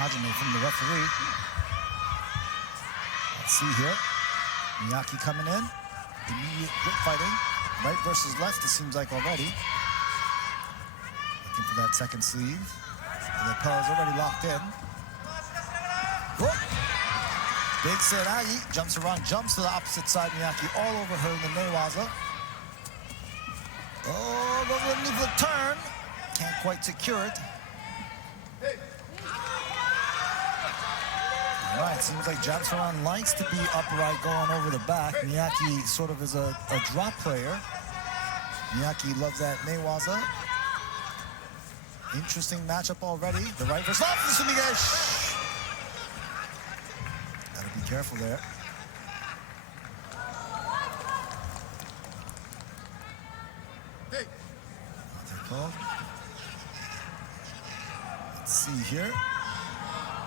Hajime from the referee. Let's see here. Miyaki coming in. Immediate grip fighting. Right versus left, it seems like already. Looking for that second sleeve. The lapel is already locked in. Whoop. Big Seiragi jumps around, jumps to the opposite side. Miyaki all over her in the newaza. Oh, goes underneath the turn. Can't quite secure it. All right, seems like Jamsaran likes to be upright going over the back. Miyaki sort of is a drop player. Miyaki loves that newaza. Interesting matchup already. The right versus left, Sumigesh. Gotta be careful there. Hey. Let's see here.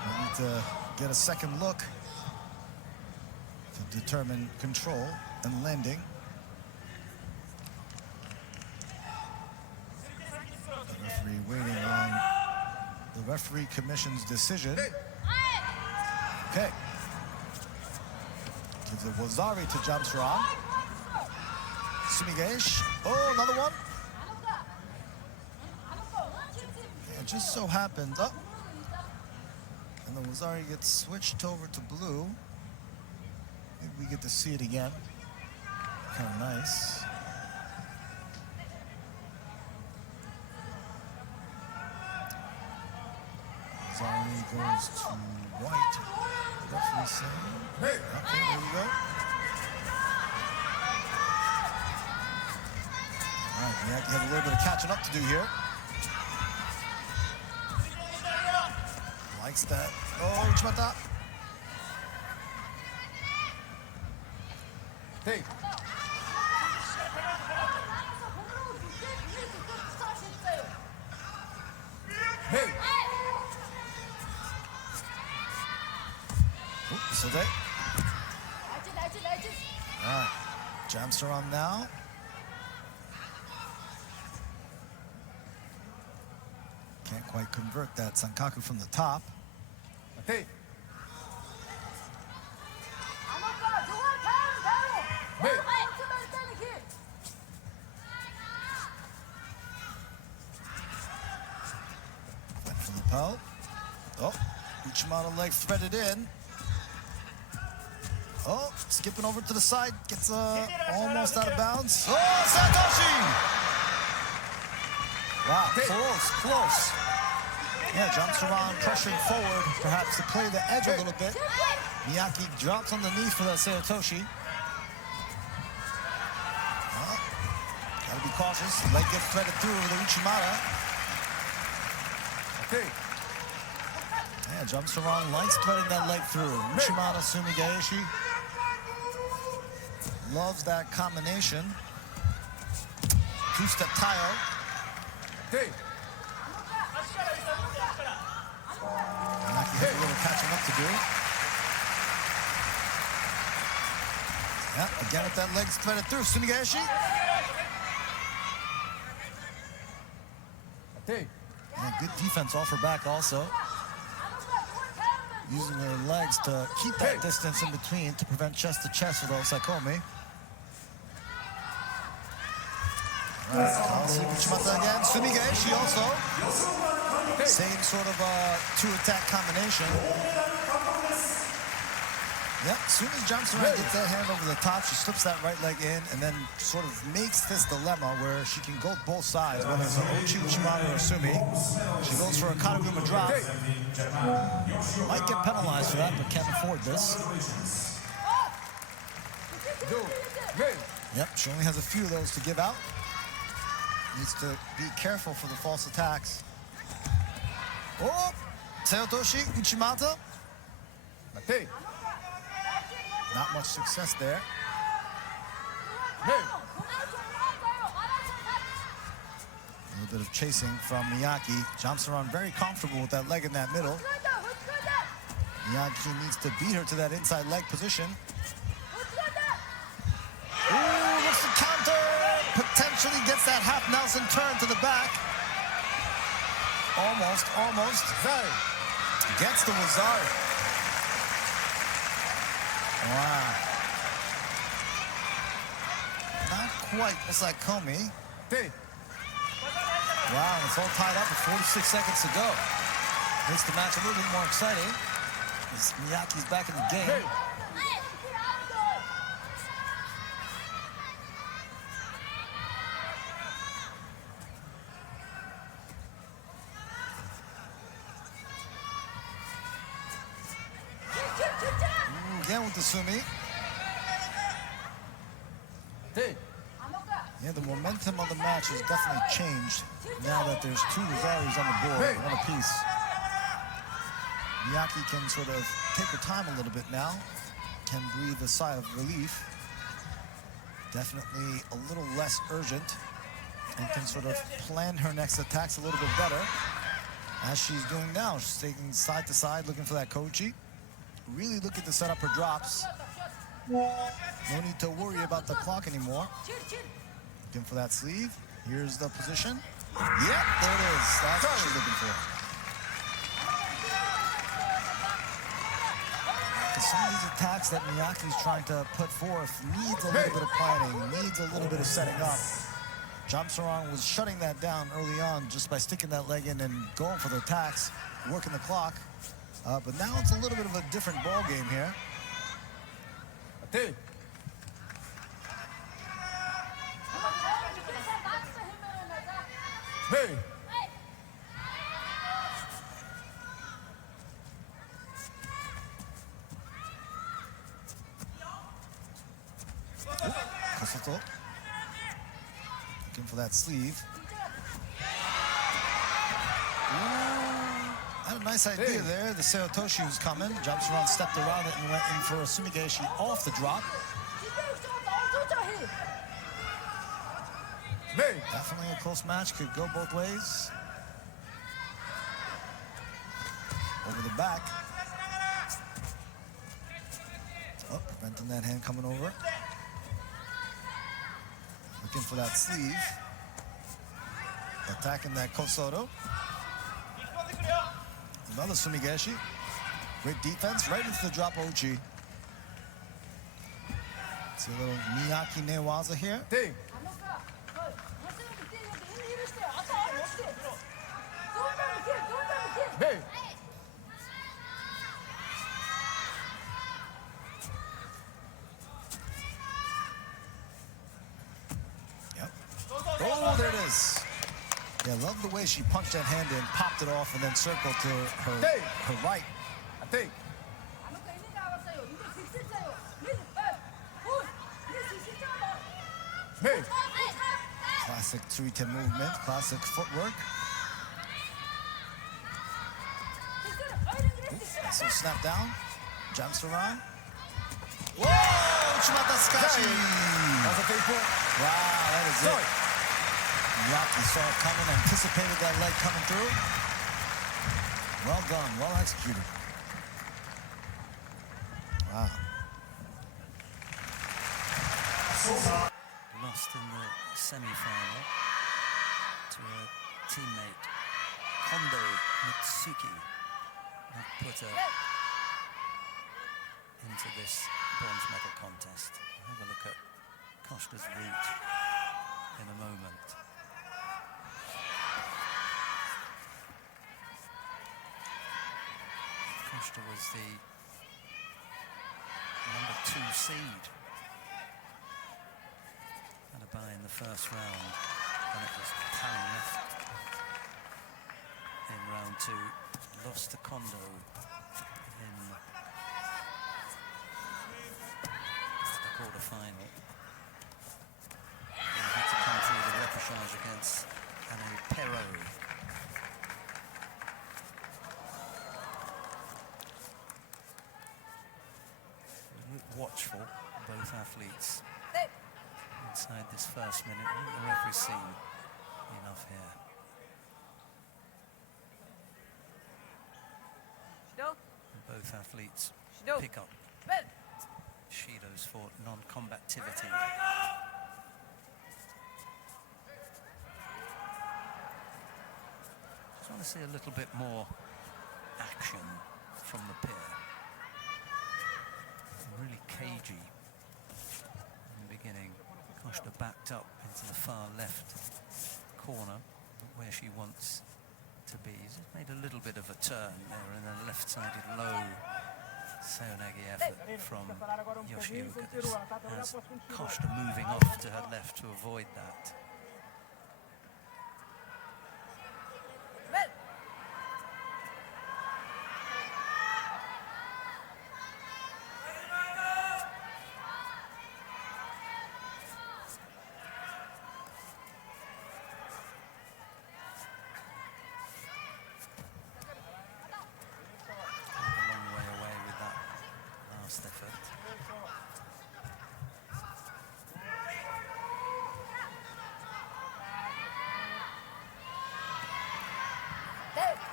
We need to get a second look to determine control and landing. The referee waiting on the referee commission's decision. Okay. Gives a wazari to Jamsaran. Sumigesh. Oh, another one. It just so happens. Oh. And the wazari gets switched over to blue. Maybe we get to see it again. Kind of nice. Wazari goes to white. Referee saying, hey. Okay, there we go. All right, Miyaki has a little bit of catching up to do here. Likes that. Oh, Uchimata. Hey. Hey. Oops, so they. All right, Jamsaran now. Can't quite convert that Sankaku from the top. Hey. Hey. Went for the lapel. Oh, Uchimata leg threaded in. Oh, skipping over to the side, gets almost out of bounds. Oh, Satoshi! Wow, close. Yeah, Jamsaran pressuring forward, perhaps to play the edge a little bit. Miyaki drops on the knee for that Satoshi. Gotta be cautious. Leg gets threaded through with the Uchimata. Okay. Yeah, Jamsaran likes threading that leg through. Uchimata, Sumigaeshi. Loves that combination. Two-step tile. Okay. Miyaki has a little catching up to do. Yeah, again with that leg threaded through. Sumigaeshi. Yeah, good defense off her back also. Using her legs to keep that distance in between to prevent chest-to-chest with Osaikomi. Uchimata again. Sumigaeshi also. Same sort of two-attack combination. Yep, as soon as Jamsaran gets that hand over the top, she slips that right leg in and then sort of makes this dilemma where she can go both sides, whether it's an Ochi, Uchimata, or Sumi. She goes for a Kataguma drop. Might get penalized for that, but can't afford this. Yep, she only has a few of those to give out. Needs to be careful for the false attacks. Oh, Seotoshi, Uchimata. Not much success there. A little bit of chasing from Miyaki. Jamsaran very comfortable with that leg in that middle. Miyaki needs to beat her to that inside leg position. Ooh, looks to counter. Potentially gets that half Nelson turn to the back. Almost. Very Gets the Wazari. Wow. Not quite just like Comey. Wow, it's all tied up with 46 seconds to go. Makes the match a little bit more exciting as Miyaki's back in the game. Again with the Sumi. Yeah, the momentum of the match has definitely changed now that there's two Rosaris on the board, one apiece. Miyaki can sort of take her time a little bit now, can breathe a sigh of relief. Definitely a little less urgent, and can sort of plan her next attacks a little bit better, as she's doing now. She's taking side to side, looking for that kochi. Really looking to set up her drops. No need to worry about the clock anymore. Looking for that sleeve. Here's the position. Yep, there it is. That's what she's looking for. Some of these attacks that Miyaki's trying to put forth needs a little bit of planning, needs a little bit of setting up. Jamsaran was shutting that down early on just by sticking that leg in and going for the attacks, working the clock. But now it's a little bit of a different ball game here. Kosoto. Looking for that sleeve. Had a nice idea there. The Seotoshi was coming. Jamsaran stepped around it and went in for a Sumigeshi off the drop. Definitely a close match. Could go both ways. Over the back. Oh, preventing that hand coming over. Looking for that sleeve. Attacking that Kosoto. Another Sumigeshi. Great defense right into the drop Ochi. See a little Miyaki Newaza here. Yep. Oh, there it is. Yeah, love the way she punched that hand in, popped it off, and then circled to her right. Classic Tsuite movement, classic footwork. So snap down, Jamsaran. Whoa! Uchimata Tsukashi! Wow, that is it. Miyaki saw it coming, anticipated that leg coming through. Well done, well executed. Wow. Lost in the semi-final to a teammate, Kondo Mitsuki, that put her into this bronze medal contest. We'll have a look at Costa's route in a moment. Costa was the #2 seed. Had a bye in the first round, and it was Tang in round 2. Lost to Kondo in the quarter-final. And had to come through the repechage against Anne Perrault. Watchful, both athletes, inside this first minute. I think the referee's seen enough here. Both athletes pick up Shidos for non-combativity. Just want to see a little bit more action from the pier. Really cagey in the beginning. Costa backed up into the far left corner, where she wants to be. She's made a little bit of a turn there in a left-sided low Seoinage effort from Yoshioka. As Costa moving off to her left to avoid that.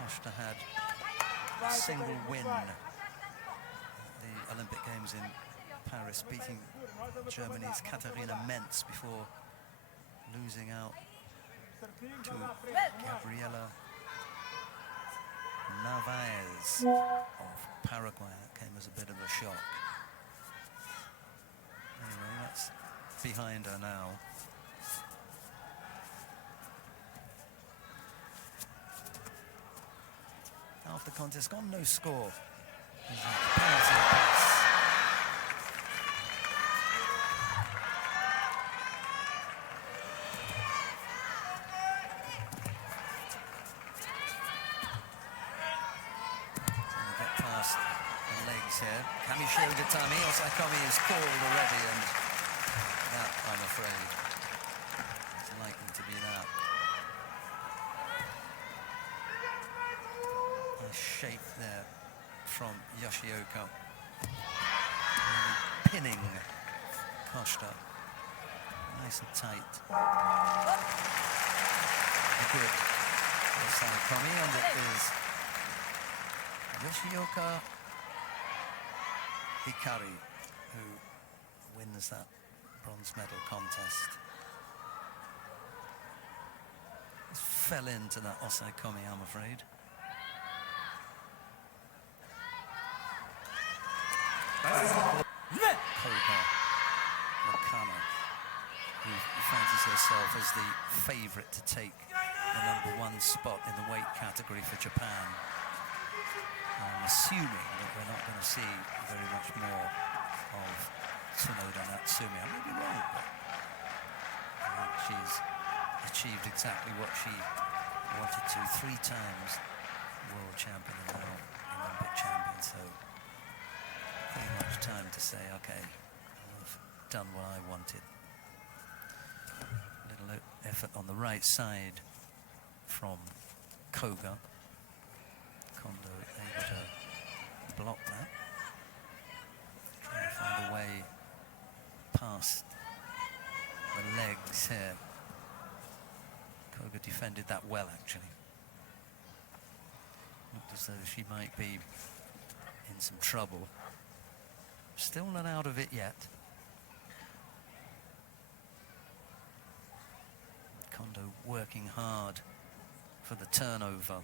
Costa had a single win at the Olympic Games in Paris, beating Germany's Katharina Mentz before losing out to Gabriela Narvaez of Paraguay. That came as a bit of a shock. Anyway, that's behind her now. After contest, gone no score. Penalty pass. Get past the legs here. Kamisho Gatami, Osaikomi is called already, and that, I'm afraid, is likely to be that. Shape there from Yoshioka, really pinning Costa nice and tight. A good Osaikomi, and it is Yoshioka Hikari who wins that bronze medal contest. Just fell into that Osaikomi, I'm afraid. Koga Wakano, who fancies herself as the favourite to take the #1 spot in the weight category for Japan. I'm assuming that we're not going to see very much more of Tsunoda Natsumi. I may be wrong, but I think she's achieved exactly what she wanted to. 3 times world champion and now Olympic champion, so pretty much time to say, okay, I've done what I wanted. Little effort on the right side from Koga. Kondo able to block that. Trying to find a way past the legs here. Koga defended that well, actually. Looked as though she might be in some trouble. Still not out of it yet. Kondo working hard for the turnover.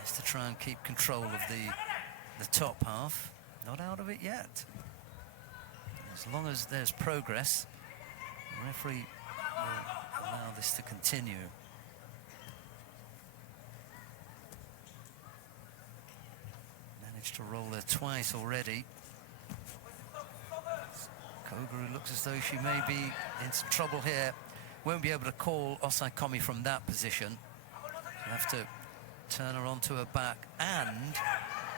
Just to try and keep control of the top half. Not out of it yet. As long as there's progress, the referee will allow this to continue. To roll there twice already. Koga looks as though she may be in some trouble here. Won't be able to call Osaikomi from that position. She'll have to turn her onto her back and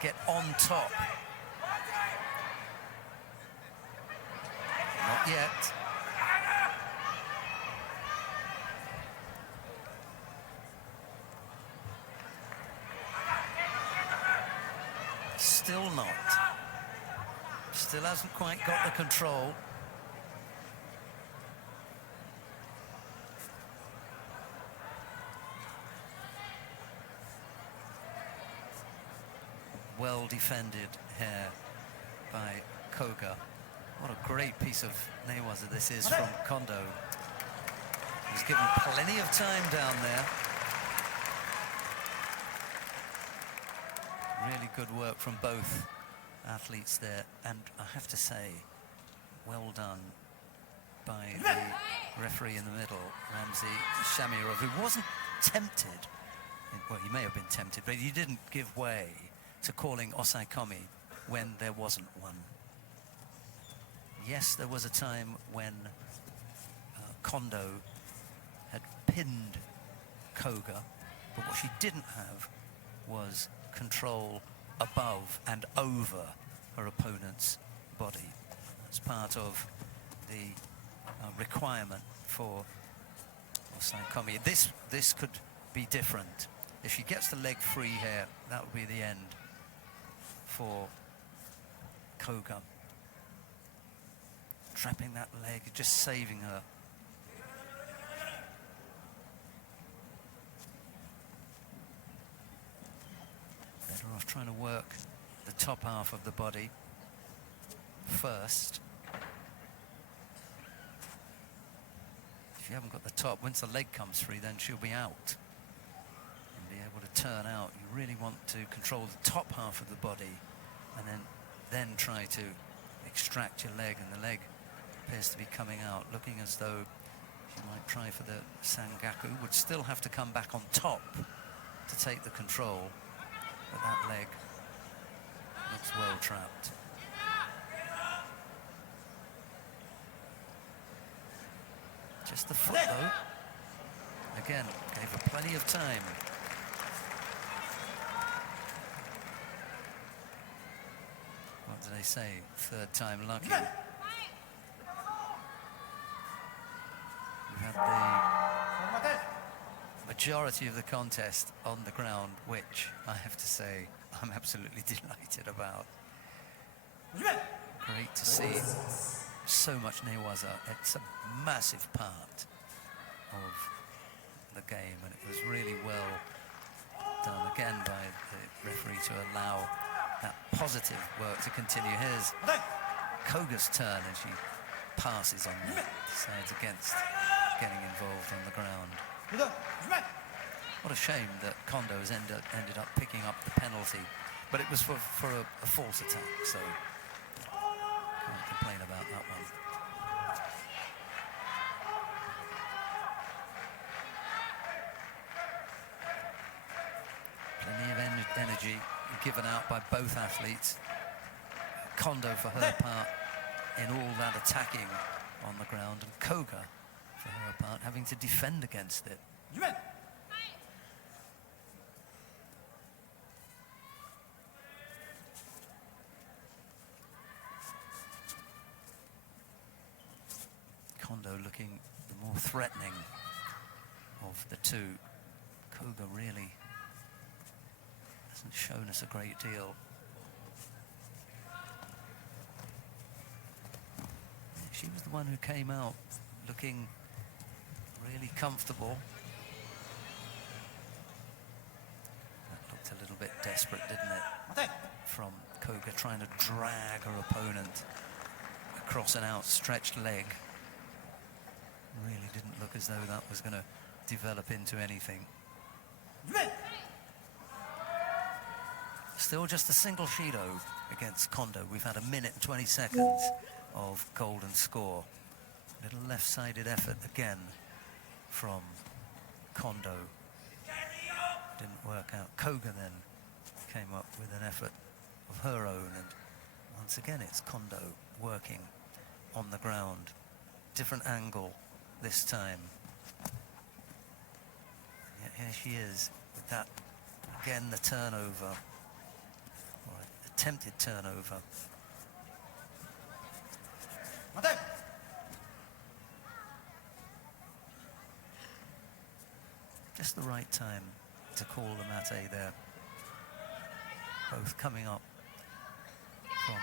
get on top. Not yet. Still not. Still hasn't quite got the control. Well defended here by Koga. What a great piece of newaza this is from Kondo. He's given plenty of time down there. Really good work from both athletes there, and I have to say, well done by the referee in the middle, Ramzi Shamirov, who wasn't tempted. Well, he may have been tempted, but he didn't give way to calling osaikomi when there wasn't one. Yes, there was a time when Kondo had pinned Koga, but what she didn't have was control above and over her opponent's body. That's part of the requirement for osaikomi. This could be different. If she gets the leg free here, that would be the end for Koga. Trapping that leg, just saving her. Better off trying to work the top half of the body first. If you haven't got the top, once the leg comes free, then she'll be out. And be able to turn out. You really want to control the top half of the body and then try to extract your leg, and the leg appears to be coming out, looking as though she might try for the Sangaku. Would still have to come back on top to take the control, but that leg looks well trapped. Just the foot though. Again, gave her plenty of time. What do they say? Third time lucky. We had the majority of the contest on the ground, which I have to say I'm absolutely delighted about. Great to see so much newaza. It's a massive part of the game, and it was really well done again by the referee to allow that positive work to continue. Here's Koga's turn, and she passes on that, decides against getting involved on the ground. What a shame that Kondo has ended up picking up the penalty, but it was for a false attack, so can't complain about that one. Plenty of energy given out by both athletes. Kondo for her part in all that attacking on the ground, and Koga for her part having to defend against it. Kondo looking the more threatening of the two. Koga really hasn't shown us a great deal. She was the one who came out looking really comfortable. That looked a little bit desperate, didn't it? From Koga trying to drag her opponent across an outstretched leg. Really didn't look as though that was going to develop into anything. Still just a single Shido against Kondo. We've had 1 minute and 20 seconds of golden score. Little left-sided effort again from Kondo. Didn't work out. Koga then came up with an effort of her own, and once again it's Kondo working on the ground. Different angle this time. Yeah, here she is with that, again, the turnover, or attempted turnover. Just the right time to call the mate there. Both coming up from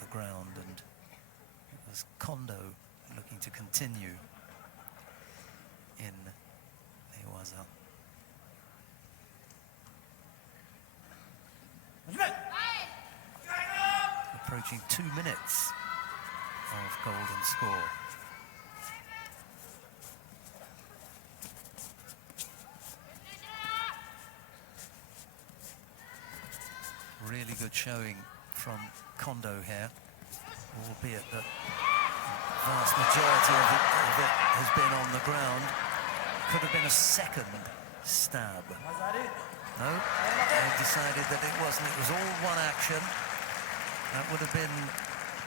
the ground, and it was Kondo looking to continue in newaza. Approaching 2 minutes of golden score. good showing from Kondo here, albeit that the vast majority of it has been on the ground. Could have been a second stab. No, they decided that it wasn't. It was all one action. That would have been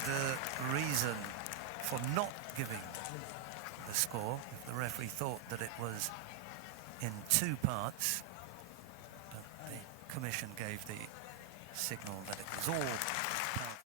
the reason for not giving the score if the referee thought that it was in two parts. But the commission gave the signal that it was all